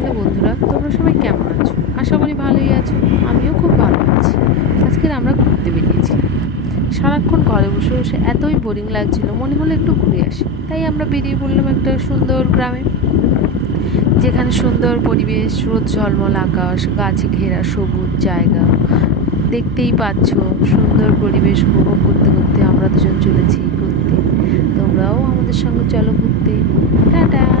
Hello বন্ধুরা, তোমরা সবাই কেমন আছো? আশা করি ভালোই আছো। আমিও খুব ভালো আছি। আজকে আমরা ঘুরতে বেরিয়েছি। সারাক্ষণ ঘরে বসে বসে এতই বোরিং লাগছিল, মনে হলো একটু ঘুরে আসি। তাই আমরা বেরিয়ে পড়লাম একটা সুন্দর গ্রামে, যেখানে সুন্দর পরিবেশ, রোদ ঝলমল আকাশ, গাছে ঘেরা সবুজ জায়গা। দেখতেই পাচ্ছ, সুন্দর পরিবেশ উপভোগ করতে করতে আমরা দুজন চলেছি ঘুরতে। তোমরাও আমাদের সঙ্গে চলো ঘুরতে। টাটা।